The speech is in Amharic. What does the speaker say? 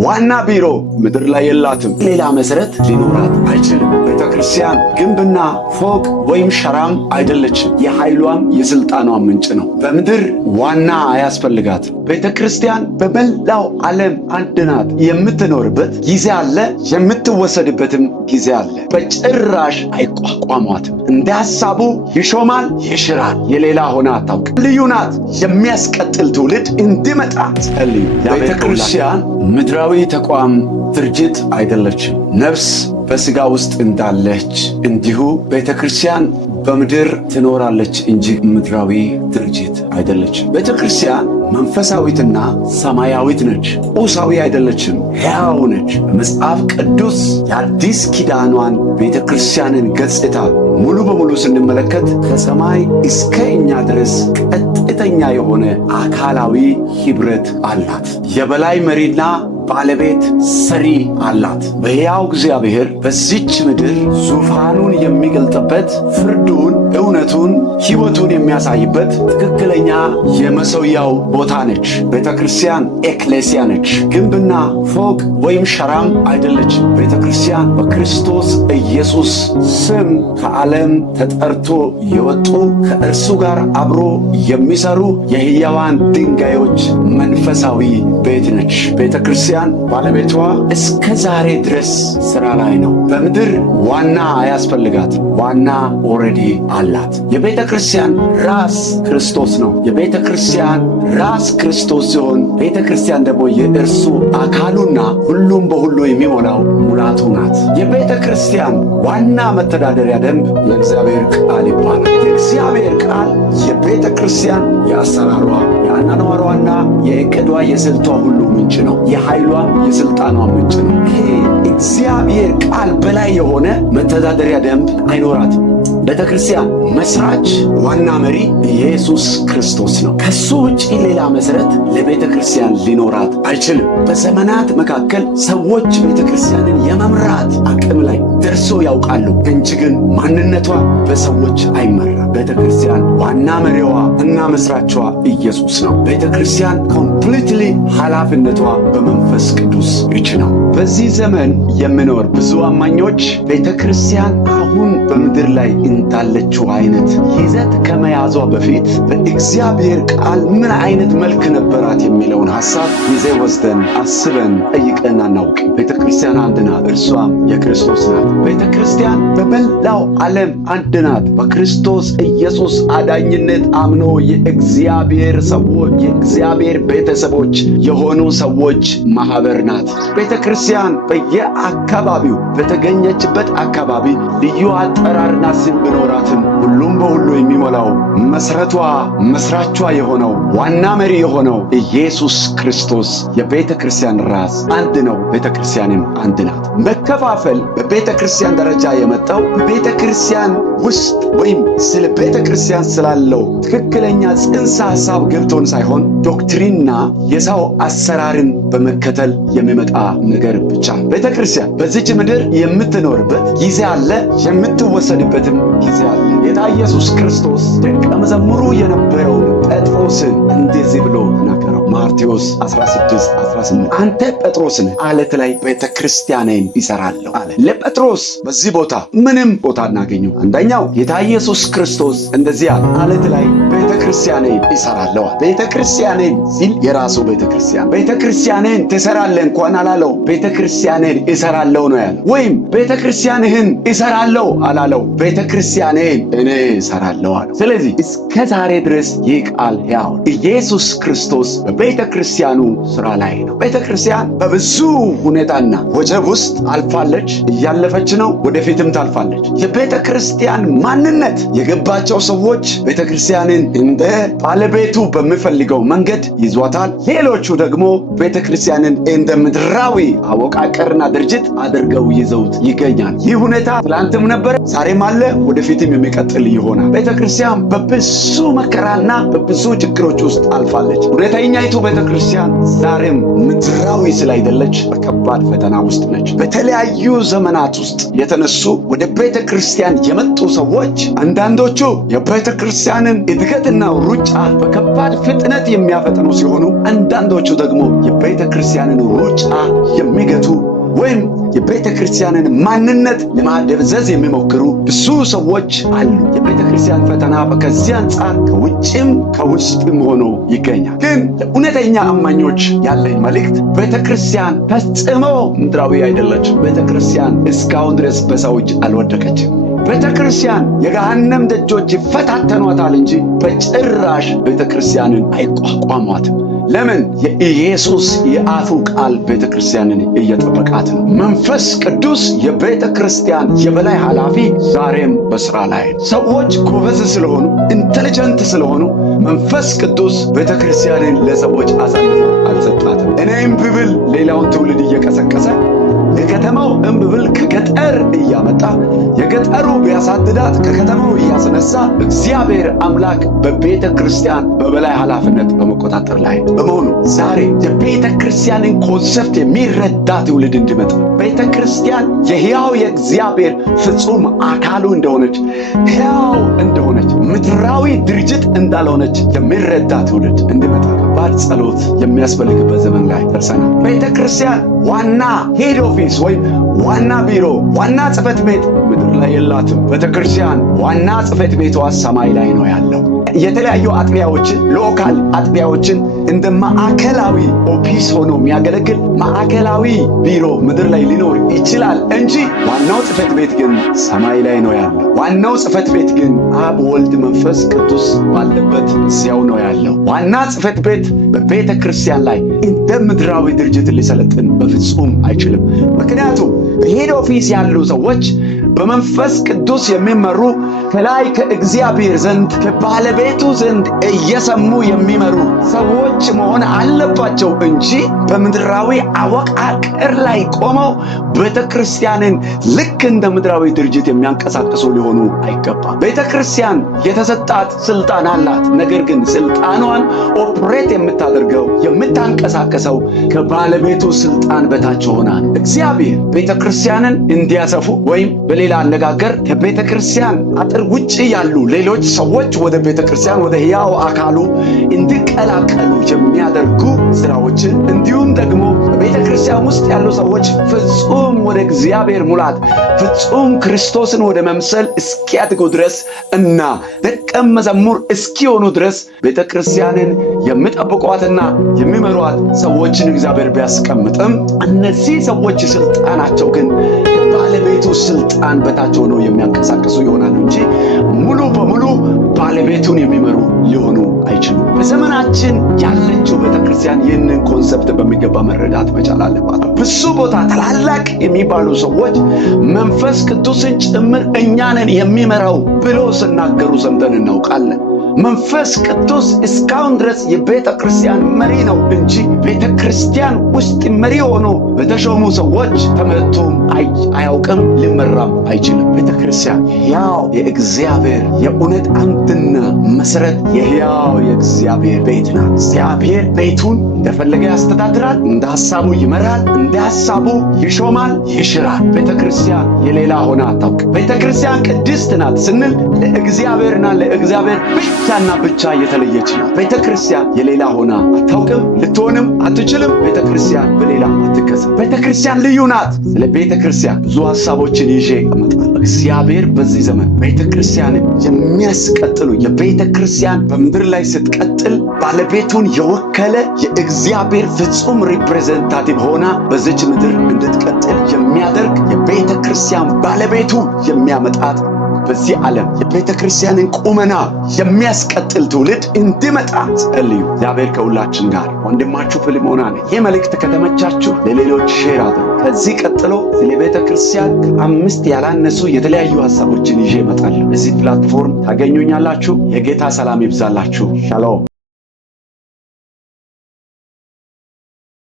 ዋና ቢሮ ምድር ላይ የላትም። ሌላ መሰረት ሊኖራት አይችልም። ቤተክርስቲያን ግንብና ፎቅ ወይም ሸራም አይደለችም። የኃይሏም የስልጣኗም ምንጭ ነው። በምድር ዋና አያስፈልጋትም። ቤተክርስቲያን በመላው ዓለም አንድ ናት። የምትኖርበት ጊዜ አለ፣ የምትወሰድበትም ጊዜ አለ። በጭራሽ አይቋቋሟትም። እንደ ሐሳቡ ይሾማል፣ ይሽራል። የሌላ ሆነ አታውቅም። ልዩ ናት። የሚያስቀጥል ትውልድ እንዲመጣ ጸልዩ። ቤተክርስቲያን ምድራዊ ተቋም ድርጅት አይደለችም። ነፍስ በሥጋ ውስጥ እንዳለች እንዲሁ ቤተክርስቲያን በምድር ትኖራለች እንጂ ምድራዊ ድርጅት አይደለችም። ቤተክርስቲያን መንፈሳዊትና ሰማያዊት ነች። ቁሳዊ አይደለችም፣ ሕያው ነች። በመጽሐፍ ቅዱስ የአዲስ ኪዳኗን ቤተክርስቲያንን ገጽታ ሙሉ በሙሉ ስንመለከት ከሰማይ እስከ እኛ ድረስ ቀጥተኛ የሆነ አካላዊ ኅብረት አላት። የበላይ መሪና ባለቤት ሰሪ አላት። በሕያው እግዚአብሔር በዚች ምድር ዙፋኑን የሚገልጥበት ፍርዱን፣ እውነቱን፣ ሕይወቱን የሚያሳይበት ትክክለኛ የመሠዊያው ቦታ ነች። ቤተ ክርስቲያን ኤክሌሲያ ነች። ግንብና ፎቅ ወይም ሸራም አይደለችም። ቤተ ክርስቲያን በክርስቶስ ኢየሱስ ስም ከዓለም ተጠርቶ የወጡ ከእርሱ ጋር አብሮ የሚሰሩ የሕያዋን ድንጋዮች መንፈሳዊ ቤት ነች። ቤተ ክርስቲያን ባለቤቷ እስከ ዛሬ ድረስ ሥራ ላይ ነው። በምድር ዋና አያስፈልጋት። ዋና ኦልሬዲ አላት። የቤተ ክርስቲያን ራስ ክርስቶስ ነው። የቤተ ክርስቲያን ራስ ክርስቶስ ሲሆን ቤተ ክርስቲያን ደግሞ የእርሱ አካሉና ሁሉም በሁሉ የሚሞላው ሙላቱ ናት። የቤተ ክርስቲያን ዋና መተዳደሪያ ደንብ የእግዚአብሔር ቃል ይባላል። የእግዚአብሔር ቃል የቤተ ክርስቲያን የአሰራሯ የአኗኗሯና የዕቅዷ የስልቷ ሁሉ ምንጭ ነው። የኃይሏ የስልጣኗ ምንጭ ነው። ይሄ እግዚአብሔር ቃል በላይ የሆነ መተዳደሪያ ደንብ አይኖራትም። ቤተ ክርስቲያን መስራች ዋና መሪ ኢየሱስ ክርስቶስ ነው። ከሱ ውጪ ሌላ መሰረት ለቤተ ክርስቲያን ሊኖራት አይችልም። በዘመናት መካከል ሰዎች ቤተ ክርስቲያንን የመምራት አቅም ላይ ደርሶ ያውቃሉ እንጂ ግን ማንነቷ በሰዎች አይመራም። ቤተ ክርስቲያን ዋና መሪዋ እና መስራቿ ኢየሱስ ነው። ቤተ ክርስቲያን ኮምፕሊትሊ ኃላፊነቷ በመንፈስ ቅዱስ እጅ ነው። በዚህ ዘመን የምኖር ብዙ አማኞች ቤተ ክርስቲያን አሁን በምድር ላይ እንዳለችው አይነት ይዘት ከመያዟ በፊት በእግዚአብሔር ቃል ምን አይነት መልክ ነበራት የሚለውን ሐሳብ ጊዜ ወስደን አስበን ጠይቀን አናውቅም። ቤተ ክርስቲያን አንድ ናት፣ እርሷም የክርስቶስ ናት። ቤተ ክርስቲያን በመላው ዓለም አንድ ናት። በክርስቶስ ኢየሱስ አዳኝነት አምኖ የእግዚአብሔር ሰዎች የእግዚአብሔር ቤተሰቦች የሆኑ ሰዎች ማህበር ናት። ቤተ ክርስቲያን በየአካባቢው በተገኘችበት አካባቢ ልዩ አጠራርና ስም ቢኖራትም ሁሉም በሁሉ የሚሞላው መሰረቷ መስራቿ የሆነው ዋና መሪ የሆነው ኢየሱስ ክርስቶስ የቤተ ክርስቲያን ራስ አንድ ነው። ቤተ ክርስቲያንም አንድ ናት። መከፋፈል በቤተ ክርስቲያን ደረጃ የመጣው በቤተ ክርስቲያን ውስጥ ወይም ስለ ቤተ ክርስቲያን ስላለው ትክክለኛ ጽንሰ ሐሳብ ገብቶን ሳይሆን ዶክትሪንና የሰው አሰራርን በመከተል የሚመጣ ነገር ብቻ። ቤተ ክርስቲያን በዚች ምድር የምትኖርበት ጊዜ አለ፣ የምትወሰድበትም ጊዜ አለ። ጌታ ኢየሱስ ክርስቶስ ደቀ መዘምሩ የነበረውን ጴጥሮስን እንደዚህ ብሎ ተናገረው። ማቴዎስ 16:18 አንተ ጴጥሮስ ነህ፣ ዓለት ላይ ቤተ ክርስቲያኔን ይሠራለሁ አለ። ለጴጥሮስ በዚህ ቦታ ምንም ቦታ እናገኘው። አንደኛው ጌታ ኢየሱስ ክርስቶስ እንደዚህ አለ፣ ዓለት ላይ ቤተ ክርስቲያኔን ይሠራለሁ አለ። ቤተ ክርስቲያኔን ሲል የራሱ ቤተ ክርስቲያን ቤተ ክርስቲያኔን ትሠራለህ እንኳን አላለው። ቤተ ክርስቲያኔን ይሠራለሁ ነው ያለው። ወይም ቤተ ክርስቲያንህን ይሠራለሁ አላለው። ቤተ ክርስቲያኔን እኔ እሠራለሁ አለ። ስለዚህ እስከ ዛሬ ድረስ ይህ ቃል ሕያው ኢየሱስ ክርስቶስ በቤተ ክርስቲያኑ ሥራ ላይ ነው። ቤተ ክርስቲያን በብዙ ሁኔታና ወጀብ ውስጥ አልፋለች፣ እያለፈች ነው፣ ወደፊትም ታልፋለች። የቤተ ክርስቲያን ማንነት የገባቸው ሰዎች ቤተ ክርስቲያንን እንደ ባለቤቱ በሚፈልገው መንገድ ይዟታል። ሌሎቹ ደግሞ ቤተ ክርስቲያንን እንደ ምድራዊ አወቃቀርና ድርጅት አድርገው ይዘውት ይገኛል። ይህ ሁኔታ ትላንትም ነበረ፣ ዛሬም አለ፣ ወደፊትም የሚቀጥል ይሆናል። ቤተ ክርስቲያን በብዙ መከራና በብዙ ችግር ችግሮች ውስጥ አልፋለች። እውነተኛይቱ ቤተክርስቲያን ዛሬም ምድራዊ ስላይደለች በከባድ ፈተና ውስጥ ነች። በተለያዩ ዘመናት ውስጥ የተነሱ ወደ ቤተክርስቲያን የመጡ ሰዎች አንዳንዶቹ የቤተክርስቲያንን እድገትና ሩጫ በከባድ ፍጥነት የሚያፈጥኑ ሲሆኑ፣ አንዳንዶቹ ደግሞ የቤተክርስቲያንን ሩጫ የሚገቱ ወይም የቤተ ክርስቲያንን ማንነት ለማደብዘዝ የሚሞክሩ ብዙ ሰዎች አሉ። የቤተ ክርስቲያን ፈተና ከዚህ አንጻር ከውጭም ከውስጥም ሆኖ ይገኛል። ግን ለእውነተኛ አማኞች ያለኝ መልእክት ቤተ ክርስቲያን ፈጽሞ ምድራዊ አይደለችም። ቤተ ክርስቲያን እስካሁን ድረስ በሰው እጅ አልወደቀችም። ቤተ ክርስቲያን የገሃነም ደጆች ይፈታተኗታል እንጂ በጭራሽ ቤተ ክርስቲያንን አይቋቋሟትም። ለምን? የኢየሱስ የአፉ ቃል ቤተ ክርስቲያንን እየጠበቃት ነው። መንፈስ ቅዱስ የቤተ ክርስቲያን የበላይ ኃላፊ ዛሬም በሥራ ላይ ነው። ሰዎች ጎበዝ ስለሆኑ ኢንተሊጀንት ስለሆኑ መንፈስ ቅዱስ ቤተ ክርስቲያንን ለሰዎች አሳልፎ አልሰጣትም። እኔም ብብል ሌላውን ትውልድ እየቀሰቀሰ የከተማው እምብል ከገጠር እያመጣ የገጠሩ ቢያሳድዳት ከከተማው እያስነሳ እግዚአብሔር አምላክ በቤተ ክርስቲያን በበላይ ኃላፊነት በመቆጣጠር ላይ በመሆኑ ዛሬ የቤተ ክርስቲያንን ኮንሰፕት የሚረዳ ትውልድ እንዲመጣ ቤተ ክርስቲያን የሕያው የእግዚአብሔር ፍጹም አካሉ እንደሆነች ሕያው እንደሆነች ምድራዊ ድርጅት እንዳልሆነች የሚረዳ ትውልድ እንዲመጣ ከባድ ጸሎት የሚያስፈልግበት ዘመን ላይ ደርሰናል። ቤተ ክርስቲያን ዋና ሄድ ኦፊስ ወይም ዋና ቢሮ፣ ዋና ጽሕፈት ቤት ምድር ላይ የላትም። ቤተ ክርስቲያን ዋና ጽሕፈት ቤቷ ሰማይ ላይ ነው ያለው። የተለያዩ አጥቢያዎችን ሎካል አጥቢያዎችን እንደ ማዕከላዊ ኦፊስ ሆኖ የሚያገለግል ማዕከላዊ ቢሮ ምድር ላይ ሊኖር ይችላል እንጂ ዋናው ጽሕፈት ቤት ግን ሰማይ ላይ ነው ያለው። ዋናው ጽሕፈት ቤት ግን አብ፣ ወልድ፣ መንፈስ ቅዱስ ባለበት እዚያው ነው ያለው። ዋና ጽሕፈት ቤት በቤተ ክርስቲያን ላይ እንደ ምድራዊ ድርጅት ሊሰለጥን በፍጹም አይችልም። ምክንያቱም በሄድ ኦፊስ ያሉ ሰዎች በመንፈስ ቅዱስ የሚመሩ ከላይ ከእግዚአብሔር ዘንድ ከባለቤቱ ዘንድ እየሰሙ የሚመሩ ሰዎች መሆን አለባቸው እንጂ በምድራዊ አወቃቀር ላይ ቆመው ቤተ ክርስቲያንን ልክ እንደ ምድራዊ ድርጅት የሚያንቀሳቅሱ ሊሆኑ አይገባም። ቤተ ክርስቲያን የተሰጣት ስልጣን አላት። ነገር ግን ስልጣኗን ኦፕሬት የምታደርገው የምታንቀሳቀሰው ከባለቤቱ ስልጣን በታች ሆና ነው። እግዚአብሔር ቤተ ክርስቲያንን እንዲያሰፉ ወይም በሌላ አነጋገር ከቤተ ክርስቲያን አጥር ውጪ ያሉ ሌሎች ሰዎች ወደ ቤተ ክርስቲያን ወደ ሕያው አካሉ እንዲቀላቀሉ የሚያደርጉ ስራዎችን እንዲሁም ደግሞ በቤተ ክርስቲያን ውስጥ ያሉ ሰዎች ፍጹም ወደ እግዚአብሔር ሙላት ፍጹም ክርስቶስን ወደ መምሰል እስኪያድጉ ድረስ እና ደቀ መዝሙር እስኪሆኑ ድረስ ቤተ ክርስቲያንን የሚጠብቋትና የሚመሯት ሰዎችን እግዚአብሔር ቢያስቀምጥም እነዚህ ሰዎች ስልጣናቸው ግን ባለቤቱ ስልጣን በታች ሆነው የሚያንቀሳቅሱ ይሆናሉ እንጂ ሙሉ በሙሉ ባለቤቱን የሚመሩ ሊሆኑ አይችሉም። በዘመናችን ያለችው ቤተክርስቲያን ይህንን ኮንሰፕት በሚገባ መረዳት መቻል አለባት። ብዙ ቦታ ታላላቅ የሚባሉ ሰዎች መንፈስ ቅዱስን ጭምር እኛንን የሚመራው ብሎ ሲናገሩ ሰምተን እናውቃለን። መንፈስ ቅዱስ እስካሁን ድረስ የቤተ ክርስቲያን መሪ ነው እንጂ ቤተ ክርስቲያን ውስጥ መሪ ሆኖ በተሾሙ ሰዎች ተመርቶም አያውቅም፣ ሊመራም አይችልም። ቤተ ክርስቲያን ሕያው የእግዚአብሔር የእውነት አምድና መሰረት የሕያው የእግዚአብሔር ቤት ናት። እግዚአብሔር ቤቱን እንደፈለገ ያስተዳድራል፣ እንደ ሐሳቡ ይመራል፣ እንደ ሐሳቡ ይሾማል፣ ይሽራል። ቤተ ክርስቲያን የሌላ ሆና አታውቅም። ቤተ ክርስቲያን ቅድስት ናት ስንል ለእግዚአብሔርና ለእግዚአብሔር ብቻና ብቻ የተለየች ናት። ቤተ ክርስቲያን የሌላ ሆና አታውቅም፣ ልትሆንም አትችልም። ቤተ ክርስቲያን በሌላ አትከሰም። ቤተ ክርስቲያን ልዩ ናት። ስለ ቤተ ክርስቲያን ብዙ ሐሳቦችን ይዤ እመጣለሁ። እግዚአብሔር በዚህ ዘመን ቤተ ክርስቲያንን የሚያስቀጥሉ የቤተ ክርስቲያን በምድር ላይ ስትቀጥል ባለቤቱን የወከለ የእግዚአብሔር ፍጹም ሪፕሬዘንታቲቭ ሆና በዚች ምድር እንድትቀጥል የሚያደርግ የቤተ ክርስቲያን ባለቤቱ የሚያመጣት በዚህ ዓለም የቤተ ክርስቲያንን ቁመና የሚያስቀጥል ትውልድ እንዲመጣ ጸልዩ። እግዚአብሔር ከሁላችን ጋር። ወንድማችሁ ፊልሞና ነኝ። ይህ መልእክት ከተመቻችሁ ለሌሎች ሼር አድርጉ። ከዚህ ቀጥሎ ስለ ቤተ ክርስቲያን ከ5 ያላነሱ የተለያዩ ሐሳቦችን ይዤ እመጣለሁ። በዚህ ፕላትፎርም ታገኙኛላችሁ። የጌታ ሰላም ይብዛላችሁ። ሻሎም።